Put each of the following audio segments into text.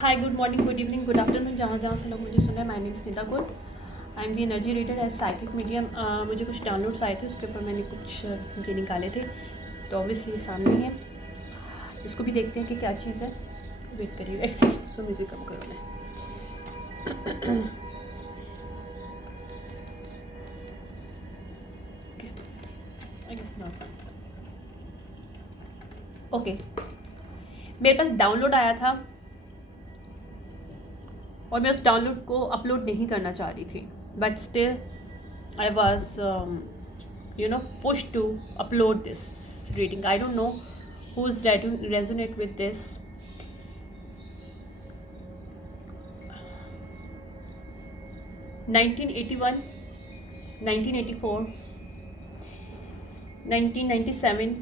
हाय, good morning, good evening, good afternoon, जहाँ जहाँ से लोग मुझे सुन रहे हैं। My name is Neeta Kaur. I am the energy reader as psychic medium. मुझे कुछ डाउनलोड्स आए थे, उसके ऊपर मैंने कुछ ये निकाले थे, तो ऑब्वियसली ये सामने ही है। इसको भी देखते हैं कि क्या चीज़ है। वेट करिए, एक्चुअली सो म्यूज़िक कम करो मैं। I guess not. ओके, मेरे पास डाउनलोड आया था और मैं उस डाउनलोड को अपलोड नहीं करना चाह रही थी, but still I was pushed to upload this reading. I don't know who's resonate with this. 1981, 1984, 1997,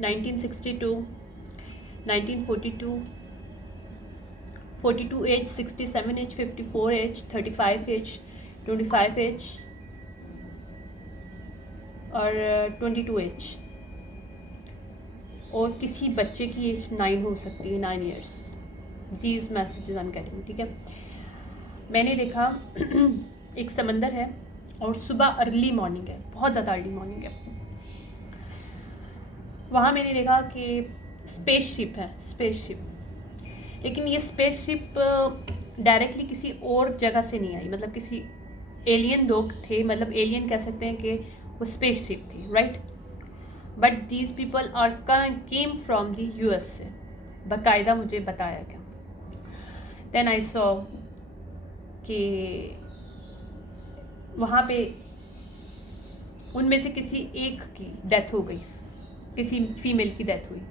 1962, 1942, 42 age, 67 age, 54 age, 35 age, 25 age और 22 एज, और किसी बच्चे की एज 9 हो सकती है, 9 years. These messages I am getting, ठीक है। मैंने देखा एक समंदर है और सुबह अर्ली मॉर्निंग है, बहुत ज़्यादा अर्ली मॉर्निंग है। वहाँ मैंने देखा कि स्पेसशिप है, स्पेसशिप। लेकिन ये स्पेसशिप डायरेक्टली किसी और जगह से नहीं आई, मतलब किसी एलियन लोग थे, मतलब एलियन कह सकते हैं कि वो स्पेसशिप थी, right. But these people are came from the US से, बाकायदा मुझे बताया गया। देन आई सॉ कि वहाँ पे उनमें से किसी एक की डेथ हो गई, किसी फीमेल की डेथ हुई,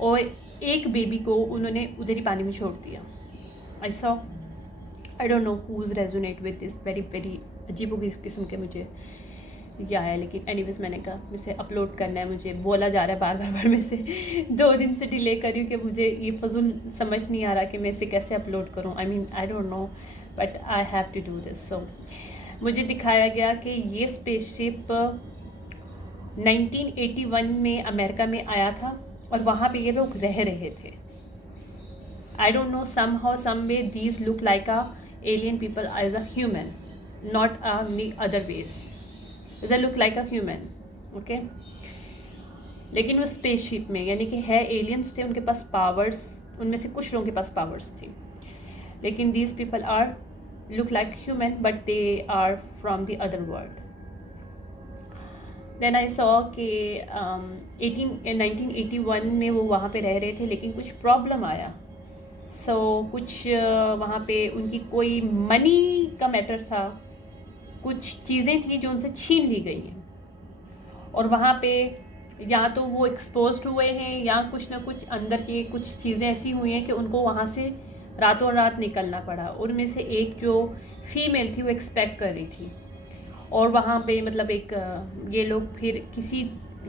और एक बेबी को उन्होंने उधर ही पानी में छोड़ दिया। I saw, I don't know who's resonate with this, very very अजीब किस्म के मुझे यह है। लेकिन एनीवेज मैंने कहा मुझे अपलोड करना है, मुझे बोला जा रहा है बार बार मैं से 2 दिन से डिले कर रही हूँ कि मुझे ये फजूल समझ नहीं आ रहा कि मैं इसे कैसे अपलोड करूँ। I mean I don't know, but I have to do this. So मुझे दिखाया गया कि ये स्पेसशिप 1981 में अमेरिका में आया था और वहाँ पे ये लोग रह रहे थे। आई don't no, somehow some way these look like a alien people as a human, not any other ways. They look like a human, okay? लेकिन वो स्पेसशिप में, यानी कि है एलियंस थे, उनके पास पावर्स, उनमें से कुछ लोगों के पास पावर्स थी। लेकिन these people are look like human but they are from the other world. Then I saw कि 1981 में वो वहाँ पे रह रहे थे, लेकिन कुछ प्रॉब्लम आया। कुछ वहाँ पे उनकी कोई मनी का मैटर था, कुछ चीज़ें थी जो उनसे छीन ली गई हैं, और वहाँ पे या तो वो एक्सपोज्ड हुए हैं या कुछ ना कुछ अंदर की कुछ चीज़ें ऐसी हुई हैं कि उनको वहाँ से रातों रात निकलना पड़ा। उनमें से एक जो फीमेल थी वो एक्सपेक्ट कर रही थी, और वहाँ पे मतलब एक ये लोग फिर किसी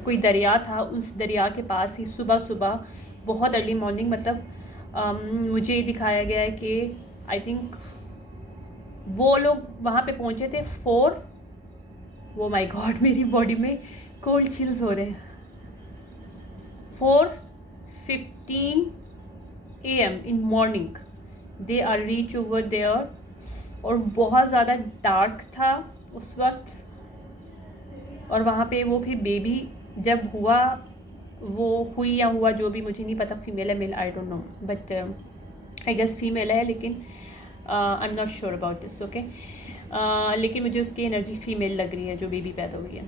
कोई दरिया था, उस दरिया के पास ही सुबह सुबह बहुत अर्ली मॉर्निंग, मतलब मुझे दिखाया गया है कि आई थिंक वो लोग वहाँ पे पहुँचे थे 4, वो माय गॉड मेरी बॉडी में कोल्ड चिल्स हो रहे हैं, 4:15 AM in morning they are reach over there. और बहुत ज़्यादा डार्क था उस वक्त, और वहाँ पे वो फिर बेबी जब हुआ, वो हुई या हुआ जो भी, मुझे नहीं पता फीमेल है male, I don't know, but I guess female है, लेकिन I am not sure about this, okay. लेकिन मुझे उसकी एनर्जी फीमेल लग रही है जो बेबी पैदा हुई है,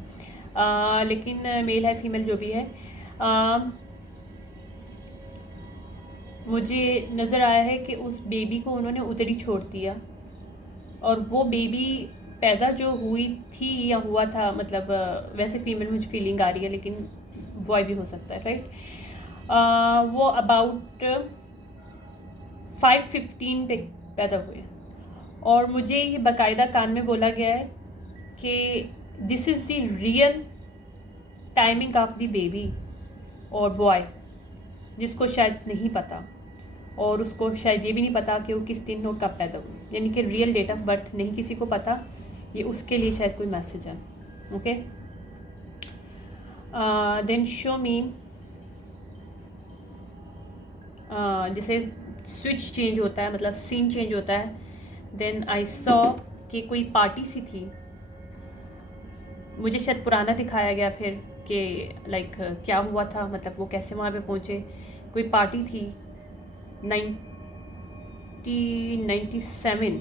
लेकिन मेल है फीमेल जो भी है। मुझे नज़र आया है कि उस बेबी को उन्होंने उधर ही छोड़ दिया, और वो बेबी पैदा जो हुई थी या हुआ था, मतलब वैसे फीमेल मुझे फीलिंग आ रही है, लेकिन बॉय भी हो सकता है, राइट। वो अबाउट 5:15 पे पैदा हुए, और मुझे ये बाकायदा कान में बोला गया है कि this is the real timing of the baby और बॉय, जिसको शायद नहीं पता, और उसको शायद ये भी नहीं पता कि वो किस दिन और कब पैदा हुई, यानी कि रियल डेट ऑफ बर्थ नहीं किसी को पता। ये उसके लिए शायद कोई मैसेज है, ओके। देन शो मी, जैसे स्विच चेंज होता है, मतलब सीन चेंज होता है। देन आई सॉ कि कोई पार्टी सी थी, मुझे शायद पुराना दिखाया गया फिर कि लाइक क्या हुआ था, मतलब वो कैसे वहाँ पे पहुँचे। कोई पार्टी थी 1997,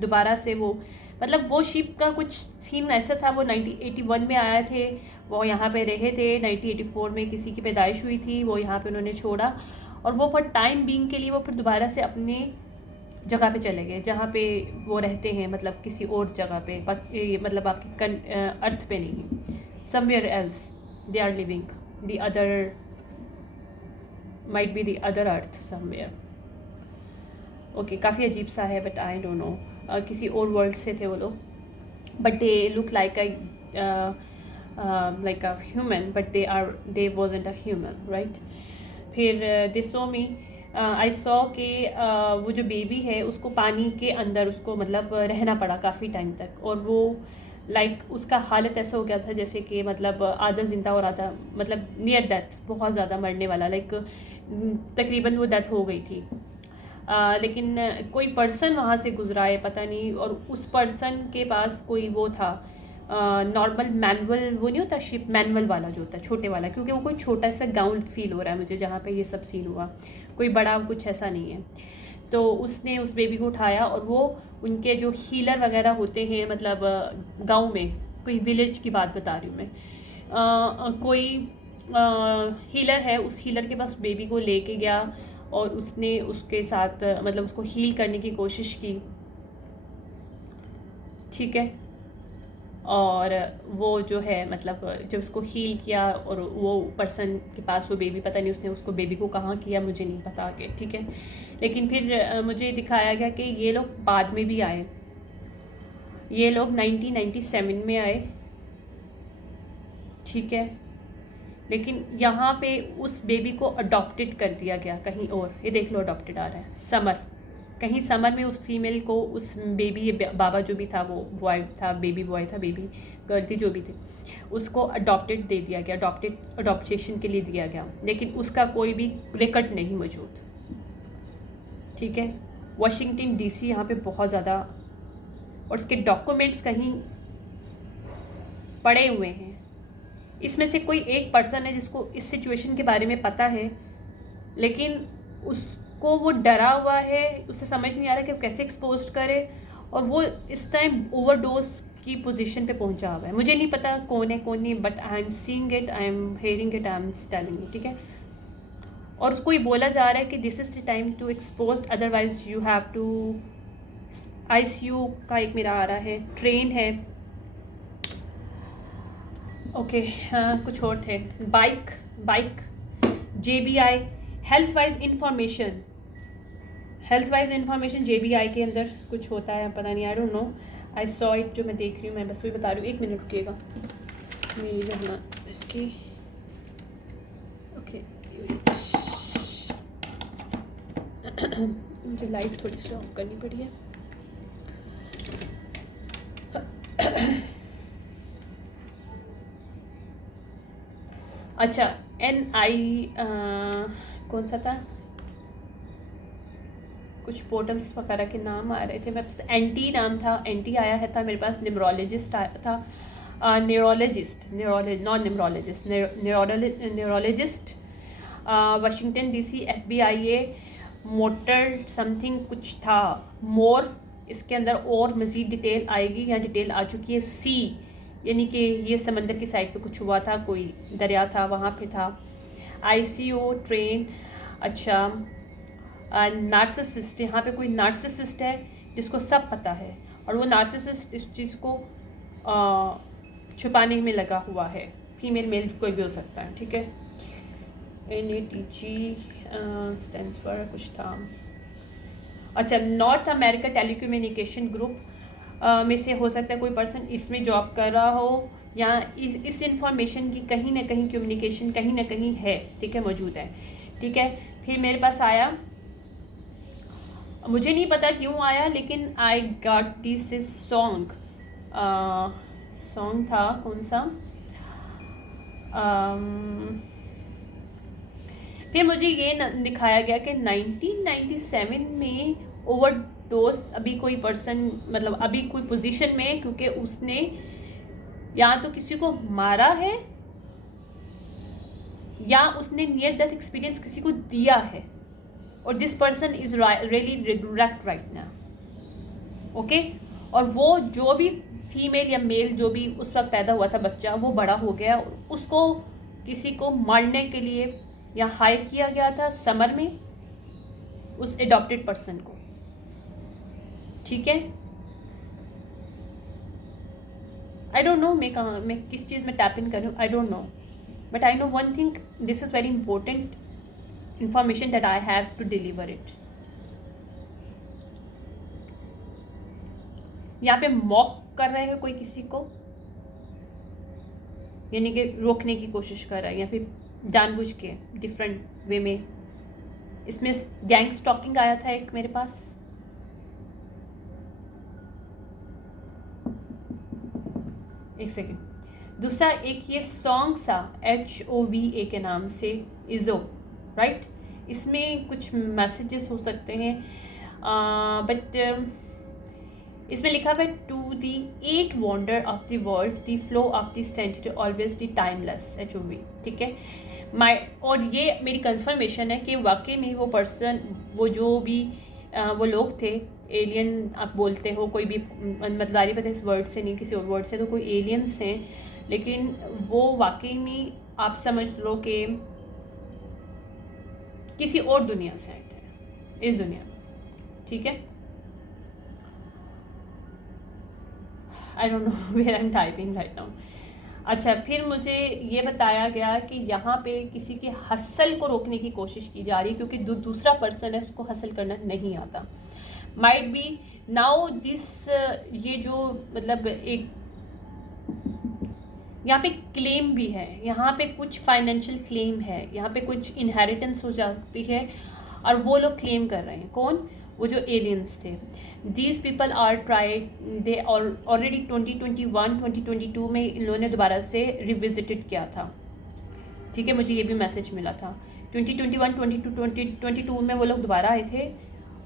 दोबारा से वो, मतलब वो शिप का कुछ सीन ऐसा था, वो 1981 में आए थे, वो यहाँ पे रहे थे। 1984 में किसी की पैदाइश हुई थी, वो यहाँ पे उन्होंने छोड़ा, और वो फॉर टाइम बीइंग के लिए वो फिर दोबारा से अपने जगह पे चले गए जहाँ पे वो रहते हैं, मतलब किसी और जगह पे, मतलब आपके अर्थ पे नहीं, somewhere else they are living, the other might be the other earth somewhere. Okay, काफ़ी अजीब सा है, बट आई डोंट नो, किसी और वर्ल्ड से थे वो लोग, but they look like a human, but they wasn't a human, right. फिर दे सो मी, आई सॉ कि वो जो बेबी है उसको पानी के अंदर उसको मतलब रहना पड़ा काफ़ी टाइम तक, और वो उसका हालत ऐसा हो गया था जैसे कि मतलब आधा ज़िंदा और आधा मतलब नियर डेथ, बहुत ज़्यादा मरने वाला, तकरीबन वो डेथ हो गई थी। लेकिन कोई पर्सन वहाँ से गुजरा है पता नहीं, और उस पर्सन के पास कोई वो था नॉर्मल मैनुअल, वो नहीं होता शिप मैनुअल वाला जो होता है छोटे वाला, क्योंकि वो कोई छोटा सा गाउन फील हो रहा है मुझे जहाँ पे ये सब सीन हुआ, कोई बड़ा कुछ ऐसा नहीं है। तो उसने उस बेबी को उठाया, और वो उनके जो हीलर वगैरह होते हैं, मतलब गांव में, कोई विलेज की बात बता रही हूँ मैं, कोई हीलर है, उस हीलर के पास बेबी को लेके गया, और उसने उसके साथ मतलब उसको हील करने की कोशिश की, ठीक है। और वो जो है मतलब जब उसको हील किया, और वो पर्सन के पास वो बेबी, पता नहीं उसने उसको बेबी को कहाँ किया, मुझे नहीं पता आगे, ठीक है। लेकिन फिर मुझे दिखाया गया कि ये लोग बाद में भी आए, ये लोग 1997 में आए, ठीक है। लेकिन यहाँ पे उस बेबी को अडॉप्टेड कर दिया गया कहीं और, ये देख लो अडॉप्टेड आ रहा है, समर, कहीं समर में उस फीमेल को, उस बेबी, ये बाबा जो भी था वो बॉय था, बेबी बॉय था, बेबी गर्ल थी, जो भी थी, उसको अडॉप्टेड दे दिया गया, अडॉप्टेशन के लिए दिया गया, लेकिन उसका कोई भी रिकॉर्ड नहीं मौजूद, ठीक है। वाशिंगटन डीसी यहाँ पे बहुत ज़्यादा, और उसके डॉक्यूमेंट्स कहीं पड़े हुए हैं। इसमें से कोई एक पर्सन है जिसको इस सिचुएशन के बारे में पता है, लेकिन उसको वो डरा हुआ है, उसे समझ नहीं आ रहा कि वो कैसे एक्सपोज करे, और वो इस टाइम ओवरडोज की पोजीशन पे पहुंचा हुआ है। मुझे नहीं पता कौन है कौन नहीं, but I am seeing it, I am hearing it, I am telling it, ठीक है। और उसको ये बोला जा रहा है कि this is the time to expose, otherwise you have to, ICU का एक मेरा आ रहा है, ट्रेन है, ओके। कुछ और थे, bike JBI, health wise information JBI के अंदर कुछ होता है, पता नहीं, आई don't know, I saw it, जो मैं देख रही हूँ, मैं बस वही बता रही हूँ। 1 मिनट रुकिएगा, मेरी रहना इसकी, ओके। मुझे लाइट थोड़ी सी ऑफ करनी पड़ी है। अच्छा, NI कौन सा था, कुछ पोर्टल्स वगैरह के नाम आ रहे थे, मैं बस एंटी नाम था, एंटी आया है था मेरे पास, न्यूरोलॉजिस्ट आया था, neurologist, Washington DC, FBIA, motor something कुछ था, मोर, इसके अंदर और मज़ीद डिटेल आएगी, यहाँ डिटेल आ चुकी है। सी यानी कि ये समंदर की साइड पे कुछ हुआ था, कोई दरिया था वहाँ पे था। ICO, ट्रेन, अच्छा। नार्सिसिस्ट, यहाँ पे कोई नार्सिसिस्ट है जिसको सब पता है, और वो नार्सिसिस्ट इस चीज़ को छुपाने में लगा हुआ है, फीमेल मेल कोई भी हो सकता है, ठीक है। NATG स्टैंड्स फॉर कुछ था, अच्छा, नॉर्थ अमेरिका टेलीकम्युनिकेशन ग्रुप में से हो सकता है कोई पर्सन इसमें जॉब कर रहा हो, या इस इंफॉर्मेशन की कहीं ना कहीं कम्युनिकेशन कहीं ना कहीं है, ठीक है, मौजूद है, ठीक है। फिर मेरे पास आया, मुझे नहीं पता क्यों आया, लेकिन आई गॉट दिस सॉन्ग था कौन सा, फिर मुझे ये दिखाया गया कि 1997 में ओवरडोज अभी कोई पर्सन मतलब अभी कोई पोजीशन में है क्योंकि उसने या तो किसी को मारा है या उसने नियर डेथ एक्सपीरियंस किसी को दिया है और this person is really regret right now. Okay, और वो जो भी फीमेल या मेल जो भी उस वक्त पैदा हुआ था बच्चा, वो बड़ा हो गया, उसको किसी को मारने के लिए या हायर किया गया था समर में उस एडॉप्टेड पर्सन को। ठीक है, आई डोंट नो मैं किस चीज़ में टैप इन करूँ, I don't know, but I know one thing, this is very important information that I have to deliver it. यहाँ पे मॉक कर रहे हैं कोई किसी को, यानी कि रोकने की कोशिश कर रहा है या फिर जानबूझ के डिफरेंट वे में। इसमें गैंग स्टॉकिंग आया था एक मेरे पास, एक सेकेंड। दूसरा एक ये सॉन्ग सा HOVA के नाम से, इज़ो, राइट। इसमें कुछ मैसेजेस हो सकते हैं बट इसमें लिखा हुआ है to the 8 wonder of the world the flow of the century always the timeless HOV। ठीक है, और ये मेरी कंफर्मेशन है कि वाकई में वो पर्सन, वो जो भी वो लोग थे, एलियन आप बोलते हो, कोई भी मतदारी पता इस वर्ड से नहीं किसी और वर्ड से, तो कोई एलियंस हैं, लेकिन वो वाकई में आप समझ लो कि किसी और दुनिया से आए थे इस दुनिया में। ठीक है, I don't know where I am typing right now. अच्छा, फिर मुझे ये बताया गया कि यहाँ पे किसी के हसल को रोकने की कोशिश की जा रही है क्योंकि दूसरा पर्सन है उसको हसल करना नहीं आता। माइट बी नाउ दिस, ये जो मतलब एक यहाँ पे क्लेम भी है, यहाँ पे कुछ फाइनेंशियल क्लेम है, यहाँ पे कुछ इनहेरिटेंस हो जाती है और वो लोग क्लेम कर रहे हैं। कौन? वो जो एलियंस थे। These people are tried, they already 2021-2022 में इन लोगों ने दोबारा से रिविजिटेड किया था। ठीक है, मुझे ये भी मैसेज मिला था 2021-2022 में वो लोग दोबारा आए थे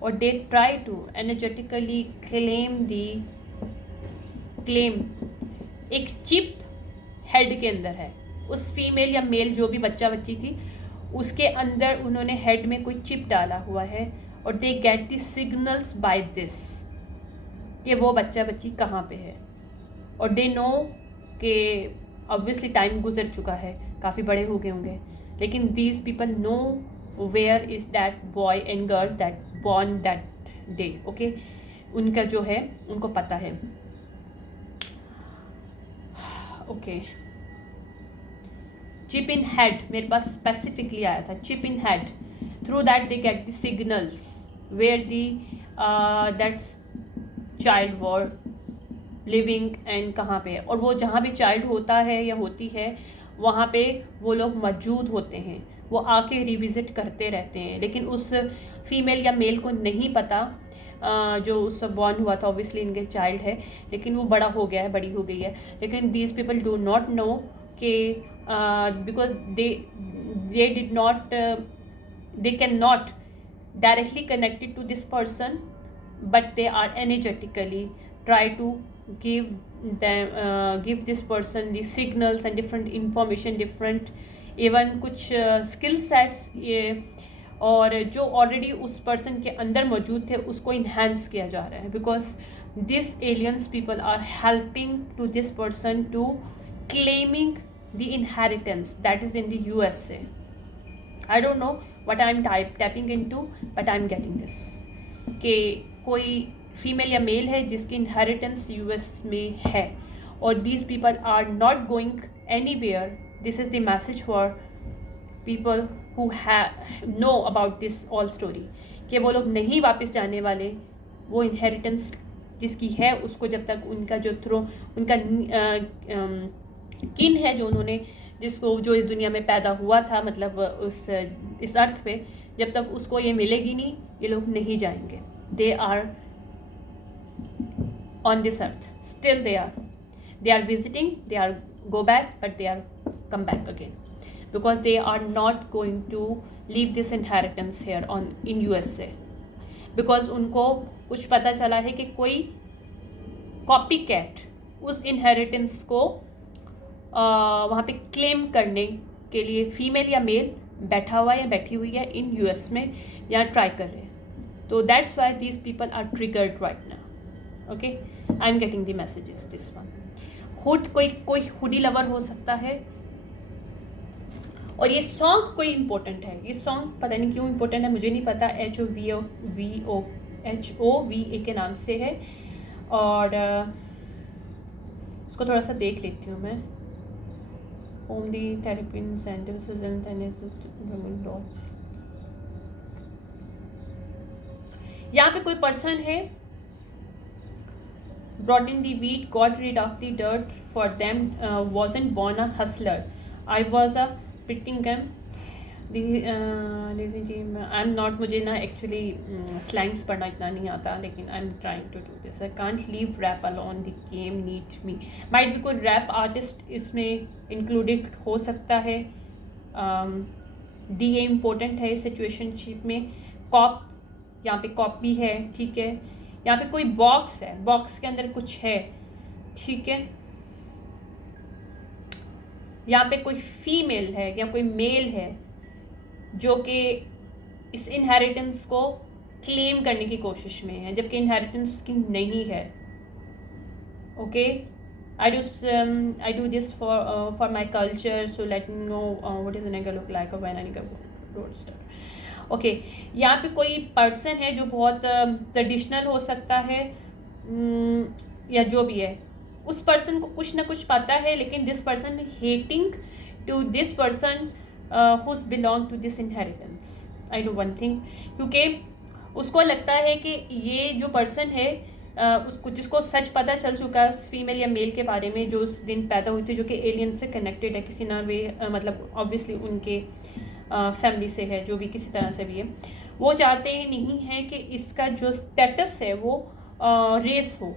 और they try to energetically claim एक चिप हेड के अंदर है, उस फीमेल या मेल जो भी बच्चा बच्ची थी उसके अंदर उन्होंने हेड में कोई चिप डाला हुआ है और they get the signals by this कि वो बच्चा बच्ची कहाँ पे है। और दे नो कि ऑब्वियसली टाइम गुजर चुका है, काफ़ी बड़े हो गए होंगे, लेकिन these people know where is that boy and girl that born that day. Okay, उनका जो है उनको पता है। ओके, चिप इन हेड मेरे पास स्पेसिफिकली आया था, chip in head, through that they get the signals where the that's child war living and कहाँ पे है, और वो जहाँ भी चाइल्ड होता है या होती है वहाँ पे वो लोग मौजूद होते हैं, वो आके रिविज़िट करते रहते हैं, लेकिन उस फीमेल या मेल को नहीं पता जो उस बॉर्न हुआ था, ऑब्वियसली इनके चाइल्ड है, लेकिन वो बड़ा हो गया है, बड़ी हो गई है, लेकिन these people do not know कि because they did not, they can not directly connected to this person, but they are energetically try to give this person the signals and different information, different even कुछ skill sets ये, और जो already उस person के अंदर मौजूद थे उसको इन्हांस किया जा रहा है, because this aliens people are helping to this person to claiming the inheritance that is in the USA. I don't know what I'm tapping into, but I'm getting this कि कोई फीमेल या mail है जिसकी inheritance US में है और these people are not going anywhere. This is the message for people who know about this all story कि वो लोग नहीं वापस जाने वाले, वो इनहेरिटेंस जिसकी है उसको जब तक उनका जो थ्रो उनका किन है जो उन्होंने जिसको जो इस दुनिया में पैदा हुआ था, मतलब इस अर्थ पे, जब तक उसको ये मिलेगी नहीं ये लोग नहीं जाएंगे. They are on this earth still, they are visiting, they are go back, but they are come back again because they are not going to leave this inheritance here on in USA, because उनको कुछ पता चला है कि कोई copy cat उस inheritance को वहाँ पे क्लेम करने के लिए फीमेल या मेल बैठा हुआ या बैठी हुई है इन US में या ट्राई कर रहे हैं. तो that's why these people are triggered right now. Okay, I am getting the messages. This one hood, कोई हुडी लवर हो सकता है. और ये सॉन्ग कोई इम्पोर्टेंट है. ये सॉन्ग पता नहीं क्यों इम्पोर्टेंट है, मुझे नहीं पता. HOVA के नाम से है. और इसको थोड़ा सा देख लेती हूँ मैं. Home the therapy incentives and यहाँ पे कोई पर्सन है. brought in the wheat, got rid of the dirt for them, wasn't born a hustler. I was a Pittingham. I'm not, मुझे ना एक्चुअली स्लैंग्स पढ़ना इतना नहीं आता, लेकिन I am trying to do this. I can't leave rap alone, the game need me. Might भी कोई rap artist इसमें इंक्लूडेड हो सकता है. डी ए इम्पोर्टेंट है इस सिचुएशनशिप में. कॉप, यहाँ पे कॉप भी है, ठीक है. यहाँ पे कोई बॉक्स है, बॉक्स के अंदर कुछ है, ठीक है. यहाँ पे कोई फीमेल है या कोई मेल है जो कि इस इनहेरिटेंस को क्लेम करने की कोशिश में है, जबकि इनहेरिटेंस उसकी नहीं है. Okay, I do this for my culture, so let me know what is नेगर look like when I don't start. Okay, यहाँ पे कोई पर्सन है जो बहुत ट्रेडिशनल हो सकता है, या जो भी है. उस पर्सन को कुछ ना कुछ पता है, लेकिन this person hating to this person who's belong to this inheritance. I know one thing, क्योंकि उसको लगता है कि ये जो पर्सन है उसको, जिसको सच पता चल चुका है उस फीमेल या मेल के बारे में जो उस दिन पैदा हुई थी, जो कि एलियन से कनेक्टेड है किसी ना वे, मतलब ऑब्वियसली उनके फैमिली से है, जो भी किसी तरह से भी है. वो चाहते ही नहीं है कि इसका जो स्टेटस है वो रेस हो.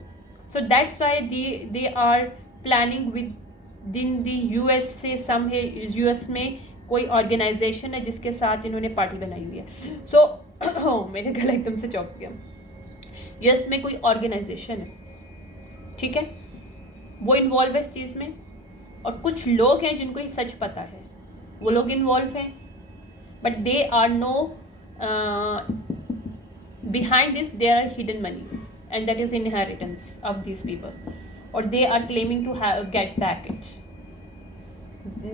So that's why they are planning within the US से सम है. US में कोई ऑर्गेनाइजेशन है जिसके साथ इन्होंने पार्टी बनाई हुई है. सो मेरे गला एकदम से चौंक गया. US में कोई ऑर्गेनाइजेशन है, ठीक है, वो इन्वॉल्व है इस चीज़ में. और कुछ लोग हैं जिनको ये सच पता है, वो लोग इन्वॉल्व हैं, but they are no behind this there are hidden money, and that is inheritance of this people, और they are claiming to get back it.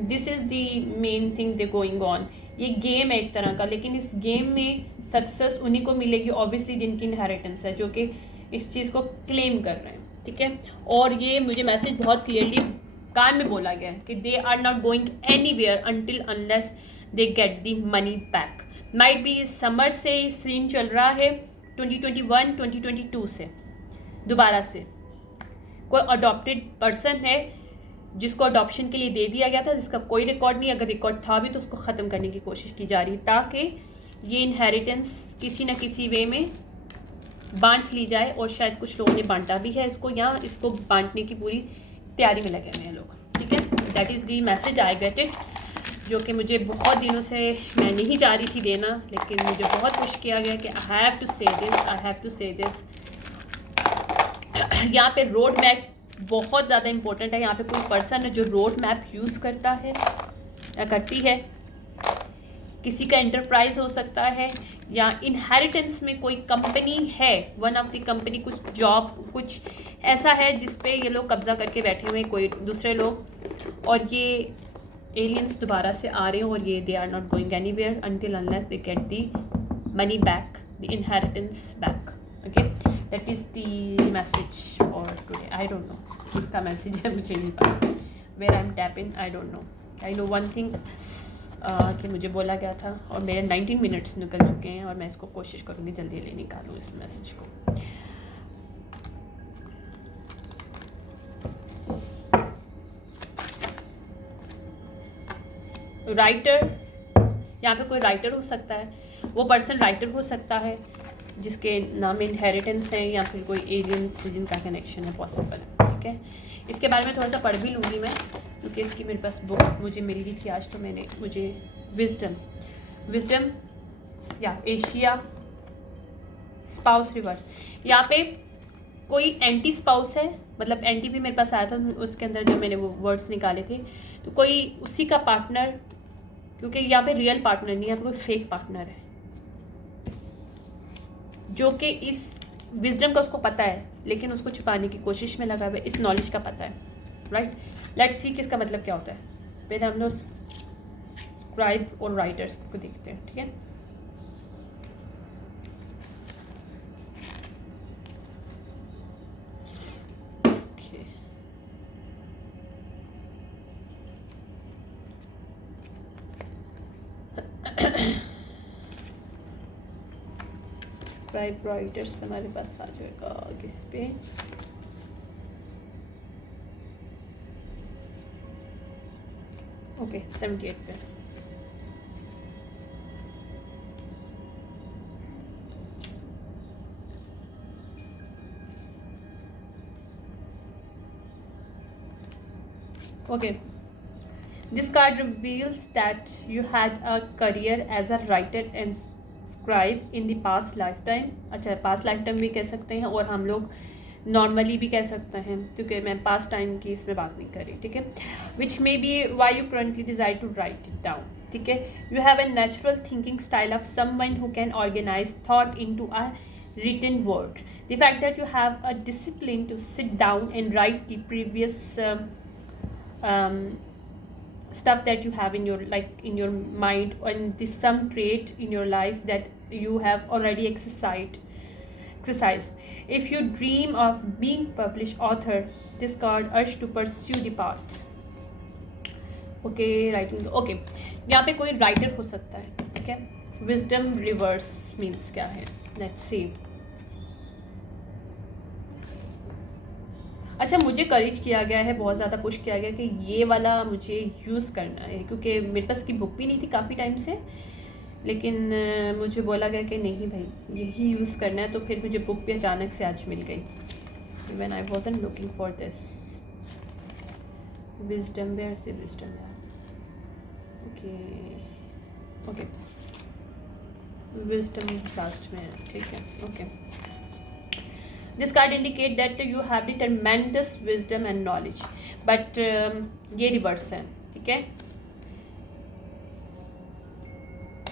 This is the main thing they going on. ये game है एक तरह का, लेकिन इस game में success उन्हीं को मिलेगी ऑब्वियसली जिनकी इनहेरिटेंस है, जो कि इस चीज़ को क्लेम कर रहे हैं, ठीक है. और ये मुझे मैसेज बहुत क्लियरली कान में बोला गया है कि they are not going anywhere until unless they get the money back. Might be summer से सीन चल रहा है 2021-2022 से दोबारा से. कोई अडॉप्टेड पर्सन है जिसको अडॉप्शन के लिए दे दिया गया था, जिसका कोई रिकॉर्ड नहीं, अगर रिकॉर्ड था भी तो उसको ख़त्म करने की कोशिश की जा रही है, ताकि ये इनहेरिटेंस किसी न किसी वे में बांट ली जाए. और शायद कुछ लोगों ने बांटा भी है इसको, या इसको बांटने की पूरी तैयारी में लगे हुए हैं लोग, ठीक है. That is the message I get it, जो कि मुझे बहुत दिनों से मैं नहीं चाह रही थी देना, लेकिन मुझे बहुत पुश किया गया कि आई हैव टू से दिस. यहाँ पे रोड मैप बहुत ज़्यादा इंपॉर्टेंट है. यहाँ पे कोई पर्सन है जो रोड मैप यूज़ करता है या करती है. किसी का एंटरप्राइज हो सकता है, या इनहेरिटेंस में कोई कंपनी है, वन ऑफ द कंपनी, कुछ जॉब, कुछ ऐसा है जिस पे ये लोग कब्जा करके बैठे हुए हैं कोई दूसरे लोग. और ये एलियंस दोबारा से आ रहे हैं, और ये they are not going anywhere until unless they get the money back, the inheritance back. Okay, that is the message for today. I don't know किसका मैसेज है, मुझे नहीं पता. Where I am tapping, I don't know. I know one thing कि मुझे बोला गया था, और मेरे 19 मिनट्स निकल चुके हैं, और मैं इसको कोशिश करूँगी जल्दी ले निकालूँ इस मैसेज को. राइटर, यहाँ पे कोई राइटर हो सकता है. वो पर्सन राइटर हो सकता है जिसके नाम इनहेरिटेंस है, या फिर कोई एलियन से जिनका कनेक्शन है, पॉसिबल है, ठीक है. इसके बारे में थोड़ा सा पढ़ भी लूँगी मैं, क्योंकि इसकी मेरे पास बुक मुझे मिल गई थी आज, तो मुझे विजडम विजडम या एशिया, स्पाउस रिवर्स। यहाँ पे कोई एंटी स्पाउस है, मतलब एंटी भी मेरे पास आया था उसके अंदर जब मैंने वो वर्ड्स निकाले थे, तो कोई उसी का पार्टनर, क्योंकि यहाँ पे रियल पार्टनर नहीं है, यहाँ पे कोई फेक पार्टनर है जो कि इस विजडम का उसको पता है लेकिन उसको छुपाने की कोशिश में लगा हुआ है, इस नॉलेज का पता है, राइट। लेट्स सी किसका मतलब क्या होता है। पहले हम लोग स्क्राइब और राइटर्स को देखते हैं, ठीक है। स्क्राइब राइटर्स हमारे पास आ जाएगा किस पे, ओके 78 पे। Okay, this card reveals that you had a career as a writer and scribe in the past life time. अच्छा, पास्ट लाइफ टाइम भी कह सकते हैं और हम लोग नॉर्मली भी कह सकते हैं, क्योंकि मैं पास्ट टाइम की इसमें बात नहीं कर रही, ठीक है। Which may be why you currently desire to write it down, ठीक है। You have a natural thinking style of someone who can organise thought into a written word. The fact that you have a discipline to sit down and write the previous stuff that you have in your, like in your mind, and this some trait in your life that you have already exercised. If you dream of being published author, this card urge to pursue the path. Okay, writing, okay, यहाँ पे कोई writer हो सकता है, ठीक है। Wisdom reverse means क्या है, लेट्स सी। अच्छा, मुझे करेज किया गया है, बहुत ज़्यादा पुश किया गया कि ये वाला मुझे यूज़ करना है, क्योंकि मेरे पास की बुक भी नहीं थी काफ़ी टाइम से, लेकिन मुझे बोला गया कि नहीं भाई यही यूज़ करना है, तो फिर मुझे बुक भी अचानक से आज मिल गई। Even I wasn't looking for this wisdom, where is the wisdom, okay okay, wisdom last में है, ठीक है, okay. This card indicate that you have the tremendous wisdom and knowledge, but ये रिवर्स है, ठीक है।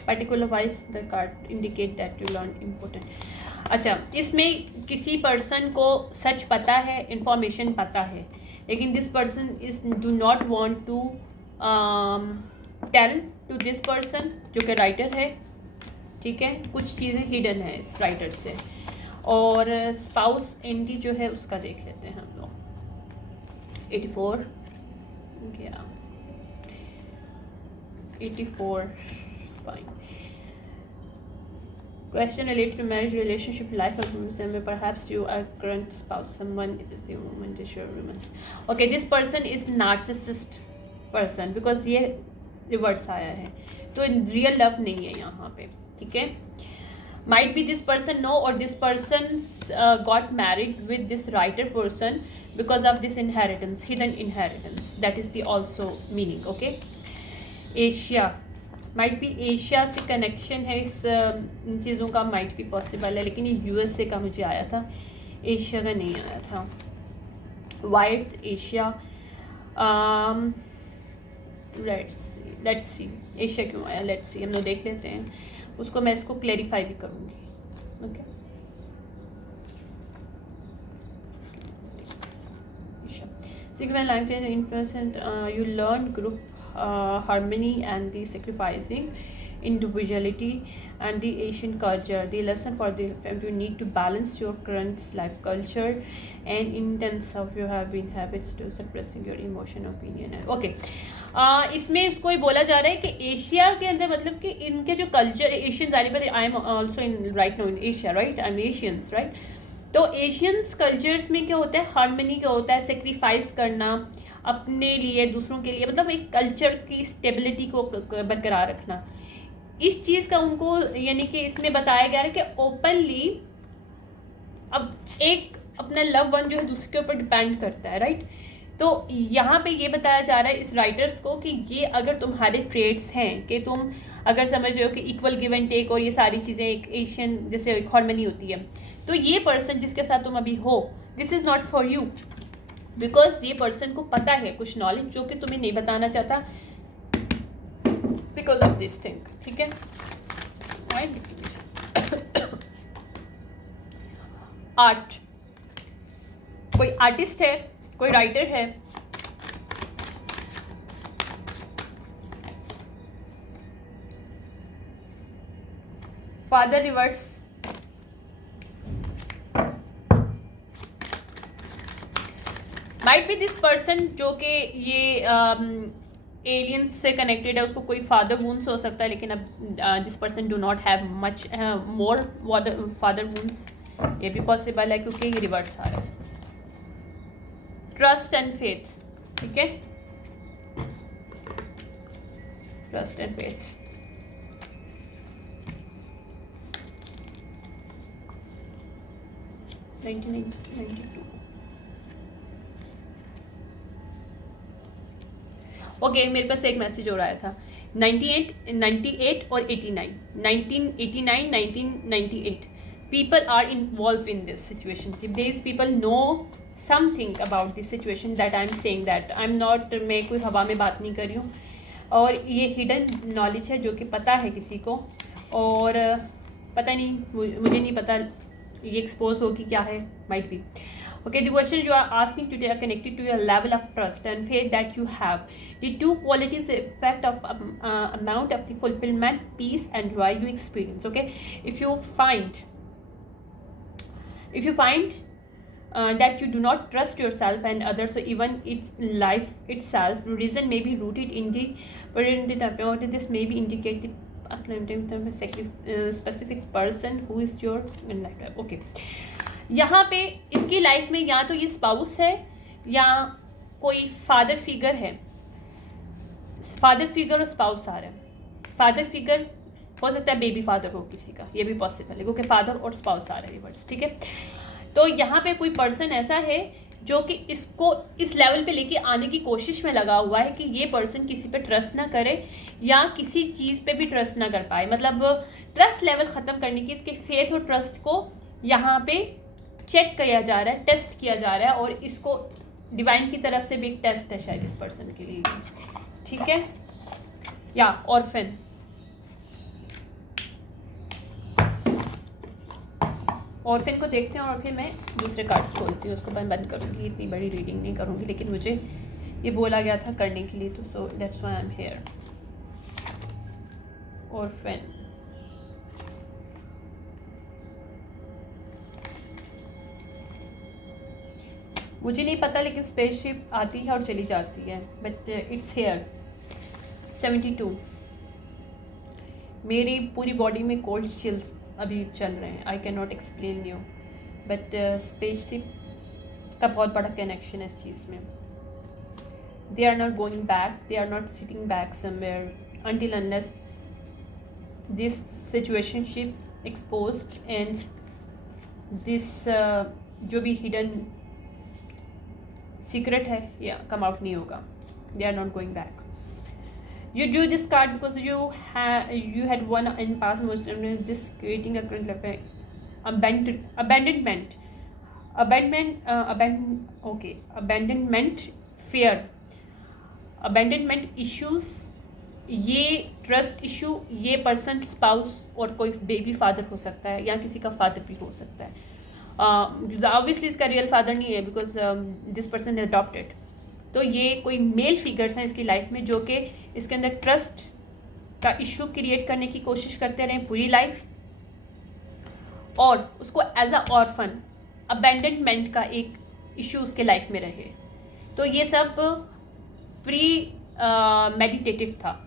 Particular wise the card indicate that you learn important. अच्छा, इसमें किसी पर्सन को सच पता है, इंफॉर्मेशन पता है, लेकिन this person is do not want to tell to this person जो कि राइटर है, ठीक है। कुछ चीज़ें हिडन है इस राइटर से। और स्पाउस एंटी जो है उसका देख लेते हैं हम लोग। 84 क्या 84 fine. Question related to marriage, relationship, life, or perhaps you are current spouse. Someone is the woman, this your woman's. Okay, this person is narcissist person because ये रिवर्स आया है, तो रियल लव नहीं है यहाँ पे, ठीक है। Might be this person know, or this person got married with this writer person because of this inheritance, hidden inheritance. That is the also meaning. Okay. Asia, might be Asia से connection है इस इन चीज़ों का, might be possible है, लेकिन ये USA का मुझे आया था, एशिया का नहीं आया था। Why it's Asia? Let's see Asia क्यों आया, let's see हम लोग देख लेते हैं, उसको मैं इसको क्लैरिफाई भी करूँगी, okay. Significant language influence and you learn group harmony and the sacrificing individuality and the Asian culture. The lesson for the you need to balance your current life culture and intense of you have been habits to suppressing your emotion opinion. Okay. इसमें इसको ही बोला जा रहा है कि Asia के अंदर, मतलब कि इनके जो culture Asians, I am also in right now in Asia, right, I am Asians, right. तो एशियंस कल्चर्स में क्या होता है, हार्मनी क्या होता है, सेक्रीफाइस करना अपने लिए, दूसरों के लिए, मतलब एक कल्चर की स्टेबिलिटी को बरकरार रखना। इस चीज़ का उनको, यानी कि इसमें बताया गया है कि ओपनली अब एक अपना लव वन जो है दूसरे के ऊपर डिपेंड करता है, राइट। तो यहाँ पे ये बताया जा रहा है इस राइटर्स को कि ये अगर तुम्हारे ट्रेड्स हैं कि तुम अगर समझ रहे हो कि इक्वल गिव एंड टेक और ये सारी चीज़ें एक एशियन जैसे एक हार्मनी होती है, तो ये पर्सन जिसके साथ तुम अभी हो, this is not for you, because ये पर्सन को पता है कुछ नॉलेज जो कि तुम्हें नहीं बताना चाहता बिकॉज ऑफ दिस थिंग, ठीक है। आर्ट, कोई आर्टिस्ट है, कोई राइटर है, father reverse, might be this person जो कि ये एलियन से कनेक्टेड है, उसको कोई फादर वूंड्स हो सकता है, लेकिन अब this person do not have much more father wounds, ये भी पॉसिबल है क्योंकि ये रिवर्स आ रहा है। ट्रस्ट एंड फेथ, ठीक है, ट्रस्ट एंड फेथ। ओके, मेरे पास एक मैसेज और आया था 98 और 89, 1989, 1998 people are involved in this situation. If these people know something about this situation that I'm saying that I'm not, मैं कोई हवा में बात नहीं कर रही हूँ, और ये हिडन नॉलेज है जो कि पता है किसी को, और पता नहीं, मुझे नहीं पता ये एक्सपोज होगी क्या है, might be. Okay, the question you are asking today are connected to your level of trust and faith that you have. The two qualities effect of amount of the fulfillment, peace and joy you experience. Okay, if you find that you do not trust yourself and others, so even its life itself, reason may be rooted in the this may be indicated specific person who is your life. Okay, यहाँ पे इसकी life में या तो ये spouse है या कोई फादर फिगर है, फादर फिगर और स्पाउस आ रहा है। फादर फिगर हो सकता है बेबी फादर हो किसी का, ये भी पॉसिबल है क्योंकि फादर और स्पाउस आ रहे हैं रिवर्स, ठीक है। तो यहाँ पे कोई पर्सन ऐसा है जो कि इसको इस लेवल पे लेके आने की कोशिश में लगा हुआ है कि ये पर्सन किसी पे ट्रस्ट ना करे या किसी चीज़ पे भी ट्रस्ट ना कर पाए, मतलब ट्रस्ट लेवल ख़त्म करने की इसके फेथ और ट्रस्ट को यहाँ पे चेक किया जा रहा है, टेस्ट किया जा रहा है, और इसको डिवाइन की तरफ से भी एक टेस्ट है शायद इस पर्सन के लिए, ठीक है। या ऑर्फन, ऑर्फन को देखते हैं और फिर मैं दूसरे कार्ड्स खोलती हूँ, उसको मैं बंद करूँगी, इतनी बड़ी रीडिंग नहीं करूँगी, लेकिन मुझे ये बोला गया था करने के लिए, तो so that's why I am here. Orphan, मुझे नहीं पता, लेकिन स्पेसशिप आती है और चली जाती है, बट इट्स हेयर। 72, मेरी पूरी बॉडी में कोल्ड चिल्स अभी चल रहे हैं, I can not explain you, but spaceship का बहुत बड़ा कनेक्शन है इस चीज़ में। They are not going back, they are not sitting back somewhere until unless this situationship exposed and this जो भी हिडन सीक्रेट है या कम आउट नहीं होगा। They are not going back. You drew this card because you had one in past most this creating a current life abandonment, fear, abandonment issues, ये trust issue, ये person spouse और कोई baby father हो सकता है या किसी का फादर भी हो सकता है। ऑब्वियसली इसका रियल फादर नहीं है because this person is adopted, तो ये कोई मेल फिगर्स हैं इसकी लाइफ में जो कि इसके अंदर ट्रस्ट का इशू क्रिएट करने की कोशिश करते रहे पूरी लाइफ, और उसको एज अ ऑर्फन अबैंडनमेंट का एक इशू उसके लाइफ में रहे। तो ये सब प्री मेडिटेटेड था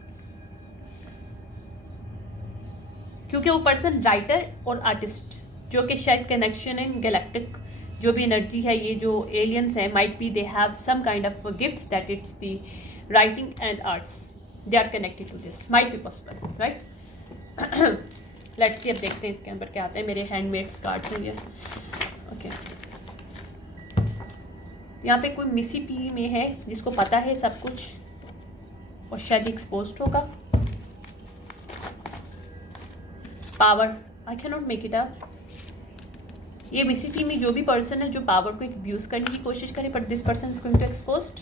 क्योंकि वो पर्सन राइटर और आर्टिस्ट जो कि शायद कनेक्शन इन गैलेक्टिक जो भी एनर्जी है, ये जो एलियंस हैं might be they have some kind of gifts that it's the writing and arts, they are connected to this, might be possible, right. Let's see, अब देखते हैं इसके अंदर क्या आता है। मेरे हैंडमेड्स कार्ड्स हैं ये, ओके। यहाँ पे कोई मिसी पी में है जिसको पता है सब कुछ और शायद एक्सपोज्ड होगा। Power, I can not make it up. ये बेसिकली में जो भी पर्सन है जो पावर को अब्यूज करने की कोशिश करे, but this person is going to exposed.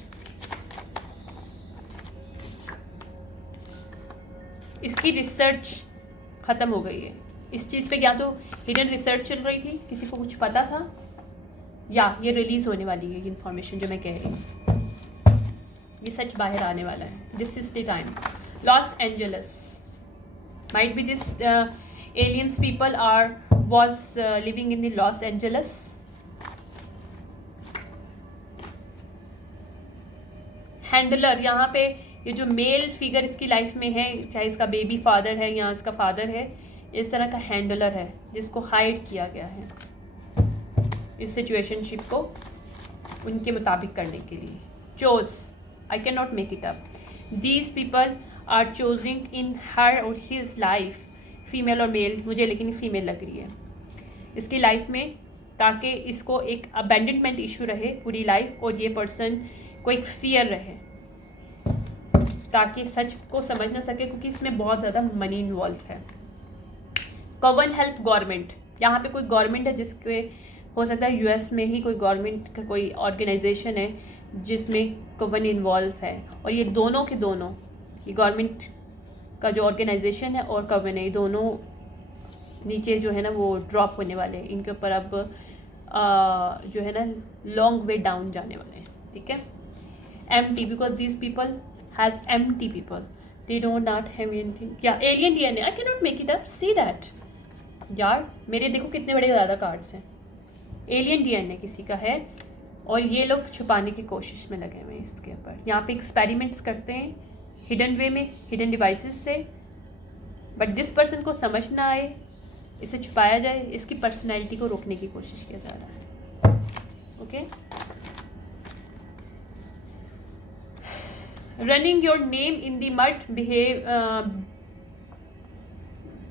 इसकी रिसर्च खत्म हो गई है इस चीज़ पे, या तो हिडन रिसर्च चल रही थी, किसी को कुछ पता था, या ये रिलीज होने वाली है ये इन्फॉर्मेशन जो मैं कह रही हूँ, ये सच बाहर आने वाला है। This is the time. Los Angeles, might be this aliens people are was living in the Los Angeles. Handler, यहाँ पे ये जो मेल फिगर इसकी लाइफ में है, चाहे इसका बेबी फादर है या इसका फादर है, इस तरह का हैंडलर है जिसको हाइड किया गया है इस सिचुएशनशिप को उनके मुताबिक करने के लिए। Choose, I can not make it up. These people are choosing in her और हिज लाइफ, फीमेल और मेल, मुझे लेकिन फीमेल लग रही है इसकी लाइफ में, ताकि इसको एक अबैंडनमेंट इशू रहे पूरी लाइफ, और ये पर्सन को एक फियर रहे ताकि सच को समझ ना सके, क्योंकि इसमें बहुत ज़्यादा मनी इन्वॉल्व है। कवन हेल्प गवर्नमेंट, यहाँ पे कोई गवर्नमेंट है जिसके हो सकता है यूएस में ही कोई गवर्नमेंट का कोई ऑर्गेनाइजेशन है जिसमें कवन इन्वॉल्व है, और ये दोनों के दोनों, ये गवर्नमेंट का जो ऑर्गेनाइजेशन है और कवन है, ये दोनों नीचे जो है ना वो ड्रॉप होने वाले हैं, इनके ऊपर अब जो है ना लॉन्ग वे डाउन जाने वाले हैं, ठीक है। Empty, because these people has empty people, they don't not have anything. क्या alien DNA, I can not make it up, see that. यार मेरे देखो कितने बड़े ज़्यादा कार्ड्स हैं। एलियन डीएनए किसी का है और ये लोग छुपाने की कोशिश में लगे हुए हैं इसके ऊपर। यहाँ पे एक्सपेरिमेंट्स करते हैं हिडन वे में, हिडन डिवाइसेस से, बट जिस पर्सन को समझ ना आए, इसे छुपाया जाए, इसकी पर्सनैलिटी को रोकने की कोशिश किया जा रहा है। Okay, running your name in the mud,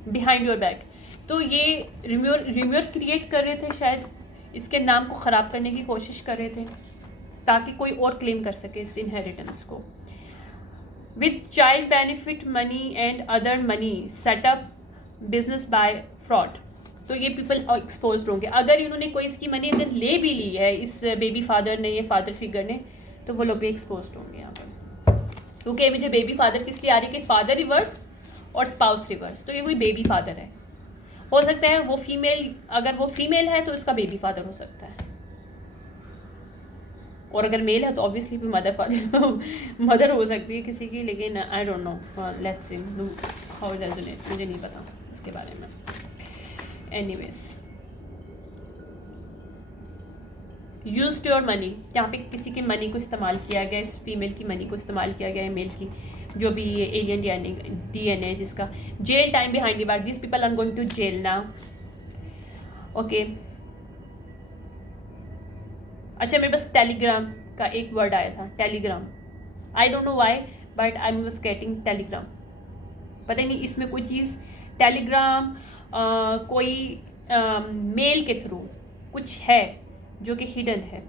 behind your back, तो ये रिम्योर क्रिएट कर रहे थे, शायद इसके नाम को ख़राब करने की कोशिश कर रहे थे ताकि कोई और क्लेम कर सके इस इनहेरिटेंस को। With child benefit money and other money setup business by fraud, तो ये पीपल एक्सपोज होंगे। अगर इन्होंने कोई इसकी मनी अगर ले भी ली है इस बेबी फादर ने, ये फादर फिगर ने, तो वो लोग भी एक्सपोज होंगे यहाँ पर, क्योंकि मुझे बेबी फादर किस लिए आ रही है कि फादर रिवर्स और स्पाउस रिवर्स, तो ये कोई बेबी फादर है। हो सकता है वो फीमेल, अगर वो फीमेल है तो इसका बेबी फादर हो सकता है, और अगर मेल है तो ऑब्वियसली भी मदर फादर मदर हो सकती है किसी की, लेकिन आई don't no, let's see how it resonate, मुझे नहीं पता इसके बारे में। एनीवेज, यूज्ड योर मनी, यहाँ पे किसी की मनी को इस्तेमाल किया गया, इस फीमेल की मनी को इस्तेमाल किया गया है, मेल की जो भी ये एलियन डीएनए जिसका। Jail time behind the bar, this people are going to jail now. Okay, अच्छा मेरे पास टेलीग्राम का एक वर्ड आया था, Telegram, I don't know why but I was getting Telegram, पता नहीं इसमें कोई चीज़ टेलीग्राम कोई मेल के थ्रू कुछ है जो कि हिडन है।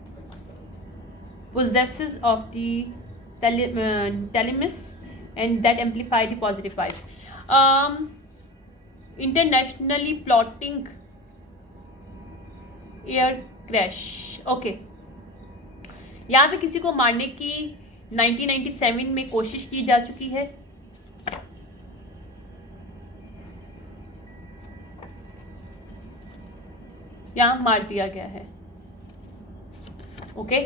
possesses of the thalamus and that amplify the positive vibes. Internationally plotting air crash. Okay, यहाँ पे किसी को मारने की 1997 में कोशिश की जा चुकी है। यहाँ मार दिया गया है। ओके,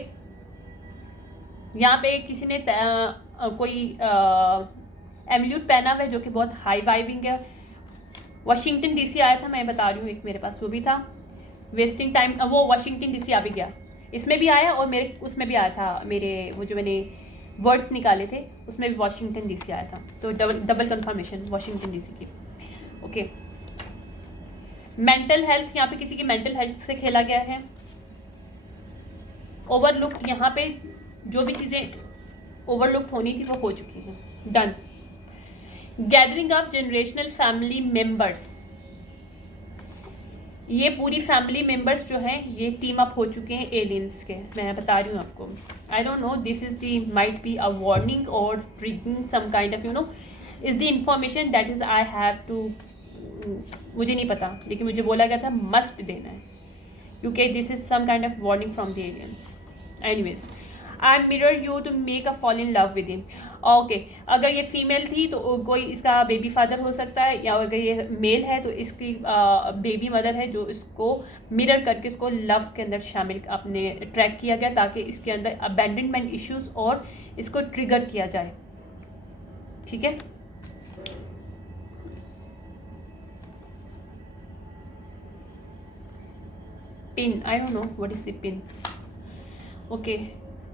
यहाँ पे किसी ने कोई एम्यूलेट पहना हुआ है जो कि बहुत हाई वाइबिंग है। वाशिंगटन डीसी आया था, मैं बता रही हूँ, एक मेरे पास वो भी था। वेस्टिंग टाइम, वो वाशिंगटन डीसी आ भी गया, इसमें भी आया और मेरे उसमें भी आया था, मेरे वो जो मैंने वर्ड्स निकाले थे उसमें भी वाशिंगटन डीसी आया था, तो डबल कंफर्मेशन वाशिंगटन डीसी की। ओके, मेंटल हेल्थ, यहाँ पे किसी की मेंटल हेल्थ से खेला गया है। ओवरलुक, यहाँ पे जो भी चीज़ें ओवरलुक होनी थी वो हो चुकी हैं, done. Gathering of generational family members, ये पूरी फैमिली मेंबर्स जो हैं ये टीम अप हो चुके हैं एलियंस के, मैं बता रही हूँ आपको। I don't know, this is the might be a warning और triggering some kind of, you know, is the information that is I have to मुझे नहीं पता, लेकिन मुझे बोला गया था मस्ट देना है, क्योंकि this is some kind of warning from the aliens. Anyways, I mirror you to make a fall in love with him. Okay, अगर ये फीमेल थी तो कोई इसका बेबी फादर हो सकता है, या अगर ये मेल है तो इसकी बेबी मदर है, जो इसको मिरर करके इसको लव के अंदर शामिल अपने ट्रैक किया गया, ताकि इसके अंदर अबैंडनमेंट इश्यूज और इसको ट्रिगर किया जाए। ठीक है, pin, I don't know what is the pin. Okay,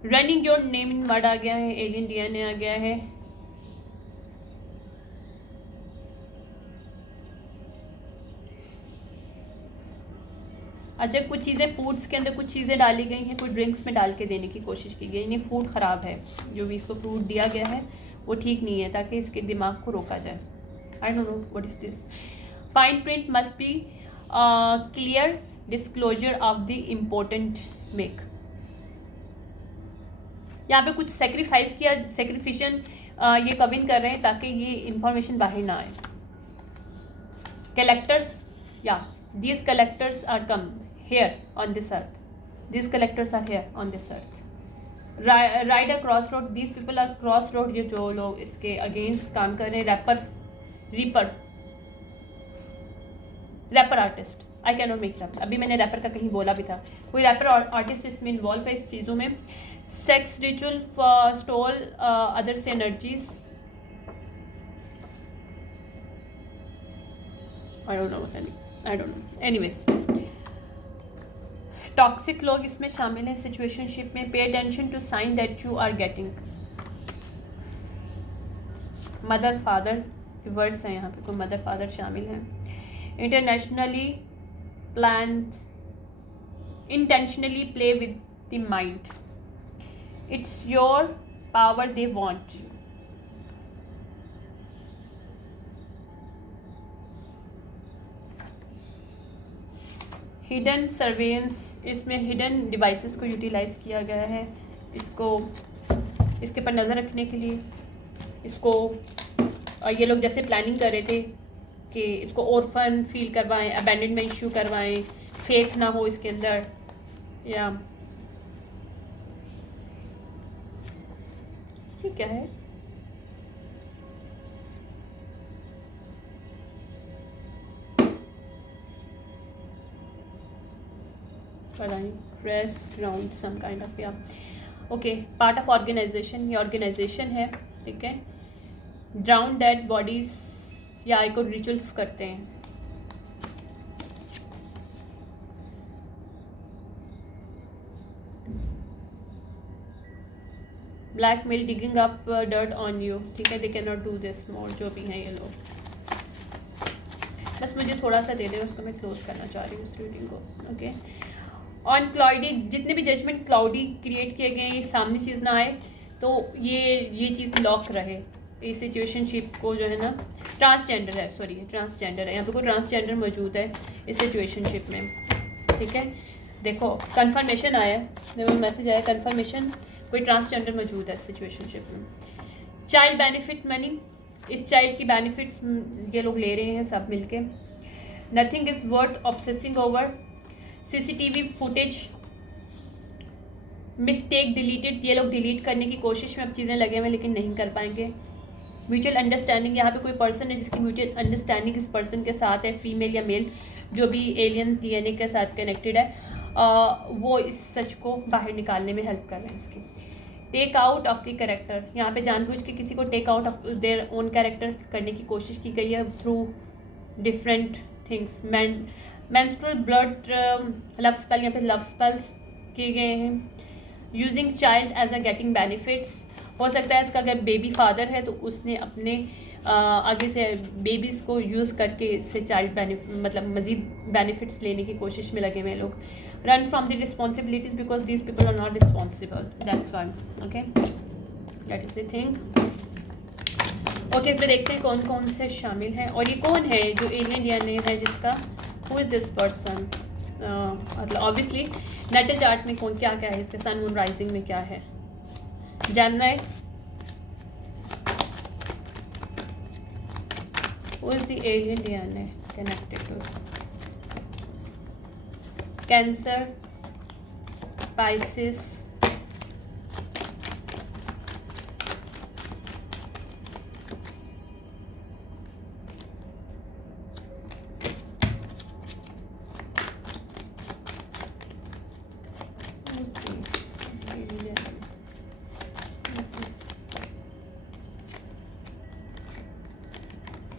running your name in word आ गया है, एलियन डीएनए आ गया है। अच्छा, कुछ चीज़ें फूड्स के अंदर कुछ चीज़ें डाली गई हैं, कुछ ड्रिंक्स में डाल के देने की कोशिश की गई, यानी फूड ख़राब है, जो भी इसको फ्रूट दिया गया है वो ठीक नहीं है, ताकि इसके दिमाग को रोका जाए। आई don't know what is this. Fine print must be clear disclosure of the important make. यहाँ पे कुछ सेक्रीफाइस किया, सेक्रीफिशन ये कविन कर रहे हैं ताकि ये इंफॉर्मेशन बाहर ना आए। कलेक्टर्स, या these collectors are come here on this earth, these collectors are here on this earth, ride a crossroad, these people are crossroad, ये जो लोग इसके अगेंस्ट काम कर रहे हैं, rapper artist, I can not make that. अभी मैंने रैपर का कहीं बोला भी था, कोई रैपर आर्टिस्ट इसमें इन्वॉल्व है इस चीज़ों में। Sex ritual stall others energies, I don't know, I don't know, anyways. Toxic लोग इसमें शामिल हैं सिचुएशनशिप में। Pay attention to sign that you are getting. Mother father reverse है, यहाँ पे कोई मदर फादर शामिल हैं। Internationally plan, intentionally play with the mind, it's your power they want. Hidden surveillance, इसमें हिडन डिवाइसेस को यूटिलाइज किया गया है, इसको इसके पर नज़र रखने के लिए। इसको ये लोग जैसे प्लानिंग कर रहे थे कि इसको ऑर्फन फील करवाएं, अबैंडनमेंट इशू करवाएं, फेथ ना हो इसके अंदर, या ये क्या है, rest ground some kind of, या ओके, पार्ट ऑफ ऑर्गेनाइजेशन, ये ऑर्गेनाइजेशन है। ठीक है, ड्राउन डेड बॉडीज, या इको रिचुअल्स करते हैं। Blackmail digging up dirt on you. ठीक है, they can not do this more, जो भी हैं ये लोग। बस मुझे थोड़ा सा दे दें, उसको मैं क्लोज करना चाह रही हूँ इस रीडिंग को। ओके, ऑन क्लाउडी, जितने भी जजमेंट क्लाउडी क्रिएट किए गए ये सामने चीज़ ना आए, तो ये चीज़ लॉक रहे। इस सिचुएशनशिप को जो है ना, ट्रांसजेंडर है, सॉरी ट्रांसजेंडर है, यहाँ पे कोई ट्रांसजेंडर मौजूद है इस सिचुएशनशिप में। ठीक है, देखो कंफर्मेशन आया, जब मैसेज आया कंफर्मेशन, कोई ट्रांसजेंडर मौजूद है सिचुएशनशिप में। चाइल्ड बेनिफिट मनी, इस चाइल्ड की बेनिफिट्स ये लोग ले रहे हैं सब मिलके। Nothing is worth obsessing over, CCTV footage mistake deleted, ये लोग डिलीट करने की कोशिश में अब चीज़ें लगे हुए लेकिन नहीं कर पाएंगे। म्यूचुअल अंडरस्टैंडिंग, यहाँ पे कोई पर्सन है जिसकी म्यूचुअल अंडरस्टैंडिंग इस पर्सन के साथ है, फीमेल या मेल, जो भी एलियन डीएनए के साथ कनेक्टेड है, वो इस सच को बाहर निकालने में हेल्प कर रहे हैं इसकी। Take out of the character, यहाँ पे जानबूझ के किसी को take out of their own character करने की कोशिश की गई है through different things. Menstrual blood love spell, यहाँ पे लव स्पेल्स किए गए हैं। Using child as a getting benefits, हो सकता है इसका अगर बेबी फादर है तो उसने अपने आगे से बेबीज़ को यूज़ करके इससे चाइल्ड मतलब मज़ीद बेनिफिट्स लेने की कोशिश में लगे हुए लोग। Run from the responsibilities because these people are not responsible, that's why. Okay, that is the thing. Okay, इसमें देखते हैं कौन कौन से शामिल हैं, और ये कौन है जो एलियन डीएनए है जिसका, हु इज़ दिस पर्सन। मतलब ऑब्वियसली नेटल चार्ट में कौन क्या क्या है, इसके सन मून राइजिंग में क्या है। Gemini, who is the alien DNA. connected to Cancer, Pisces,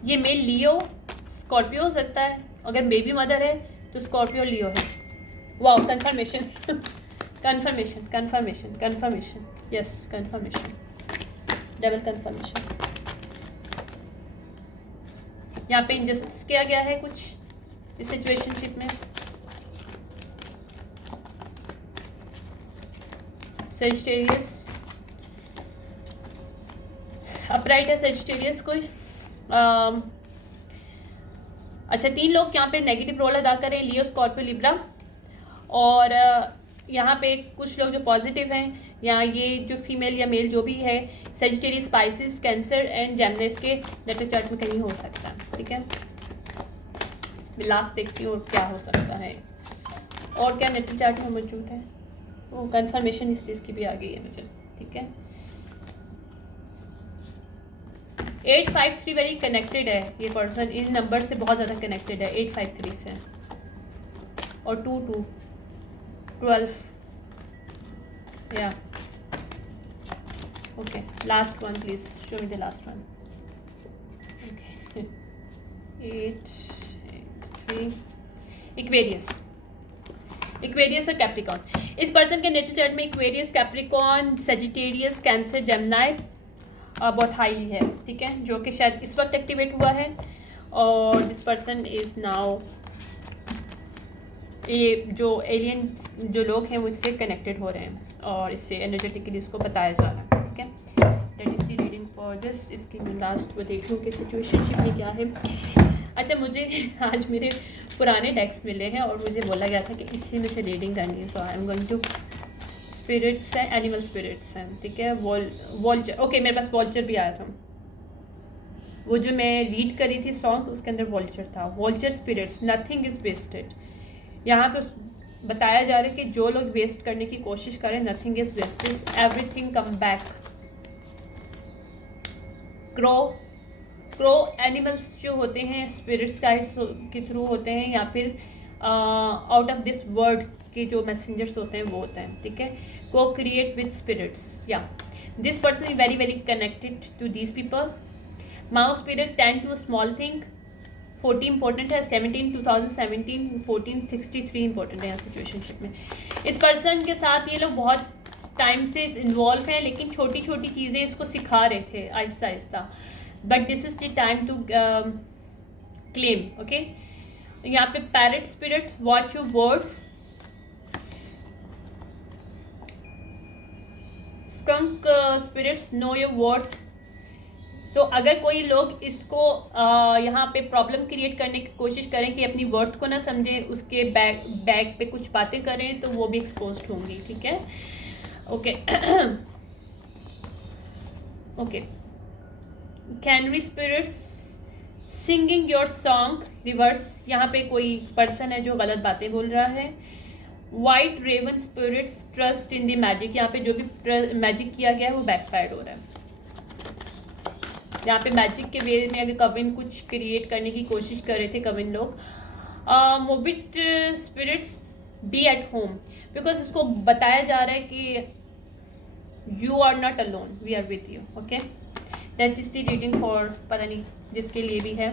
ये मेल लियो स्कॉर्पियो हो सकता है, अगर बेबी मदर है तो स्कॉर्पियो लियो है। Wow, confirmation confirmation confirmation confirmation, yes confirmation, double confirmation. यहाँ पे इनजस्टिस किया गया है कुछ इस सिचुएशनशिप में। सेजिटेरियस अपराइट है, सेजिटेरियस कोई अच्छा 3 लोग यहाँ पे नेगेटिव रोल अदा करें, लियो स्कॉर्पियो लिब्रा, और यहाँ पे कुछ लोग जो पॉजिटिव हैं, यहाँ ये जो फीमेल या मेल जो भी है, Sagittarius, Pisces, cancer and Gemini के नेटल चार्ट में कहीं हो सकता है। ठीक है, मैं लास्ट देखती हूँ क्या हो सकता है और क्या नेटल चार्ट में मौजूद है। वो कंफर्मेशन इस चीज़ की भी आ गई है मुझे। ठीक है, 853 वेरी कनेक्टेड है ये पर्सन, इन नंबर से बहुत ज़्यादा कनेक्टेड है 853 से, और 22 12 या okay. Last one please, show me the last one. Okay 8 3 Aquarius, Aquarius और कैप्रिकॉन। इस पर्सन के नेटल चार्ट में Aquarius, Capricorn, Sagittarius, cancer, Gemini बहुत हाईली है। ठीक है, जो कि शायद इस वक्त एक्टिवेट हुआ है, और दिस पर्सन इज नाउ, ये जो एलियन जो लोग हैं वो इससे कनेक्टेड हो रहे हैं और इससे एनर्जेटिकली इसको बताया जा रहा है। ठीक है, that is the reading for this. इसकी मैं लास्ट वो देख लूँ कि सिचुएशनशिप में क्या है। अच्छा, मुझे आज मेरे पुराने डेक्स मिले हैं और मुझे बोला गया था कि इसी में से रीडिंग करनी है, so I am going to spirits हैं, एनिमल स्पिरिट्स हैं। ठीक है, वॉल्चर, ओके मेरे पास वॉल्चर भी आया था, वो जो मैं रीड करी थी सॉन्ग उसके अंदर वॉल्चर था। Vulture spirits, nothing is wasted. यहाँ पे बताया जा रहा है कि जो लोग वेस्ट करने की कोशिश करें, nothing is wasted, everything come back. Crow animals जो होते हैं स्पिरिट्स गाइड्स के थ्रू होते हैं, या फिर आउट ऑफ दिस वर्ल्ड के जो मैसेंजर्स होते हैं वो होते हैं। ठीक है, को क्रिएट विद स्पिरिट्स, या this person is very very connected to these people. Mouse spirit 10 to small thing, 40 important है, 17 2017, 14 63 इंपॉर्टेंट है यहाँ सिचुएशनशिप में। इस पर्सन के साथ ये लोग बहुत टाइम से इन्वॉल्व हैं, लेकिन छोटी छोटी चीज़ें इसको सिखा रहे थे आहिस्ता आहिस्ता, but this is the time to claim. Okay, यहाँ पे parrot spirit, watch your words, skunk spirits, know your worth. तो अगर कोई लोग इसको यहाँ पे प्रॉब्लम क्रिएट करने की कोशिश करें कि अपनी वर्थ को ना समझें, उसके बैक पे कुछ बातें करें, तो वो भी एक्सपोज्ड होंगी। ठीक है, okay okay. Canary spirits, singing your song reverse, यहाँ पे कोई पर्सन है जो गलत बातें बोल रहा है। White raven spirits, trust in the magic, यहाँ पे जो भी मैजिक किया गया है वो बैकफायर्ड हो रहा है। यहाँ पे मैजिक के वे में अगर कविन कुछ क्रिएट करने की कोशिश कर रहे थे कविन लोग। मोबिट spirits, be at home, because इसको बताया जा रहा है कि you are not alone, we are with you. Okay, that is the reading for, पता नहीं जिसके लिए भी है,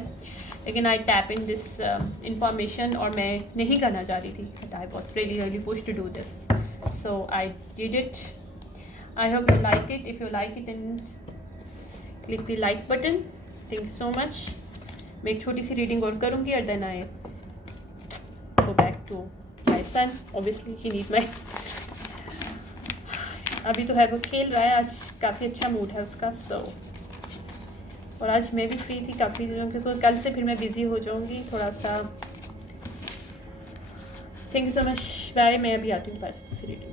लेकिन I tap in this information और मैं नहीं करना चाह रही थी, but I was really really push to do this, so I did it. I hope you like it. If you like it and click the like button, thank you so much. मैं एक छोटी सी reading और करूँगी और then I go back to my son. Obviously he need my, अभी तो है वो खेल रहा है, आज काफ़ी अच्छा मूड है उसका। सो और आज मैं भी फ्री थी काफ़ी दिनों के, तो कल से फिर मैं बिज़ी हो जाऊँगी थोड़ा सा। Thank you so much, bye. मैं अभी आती हूँ पास दूसरी रीडिंग।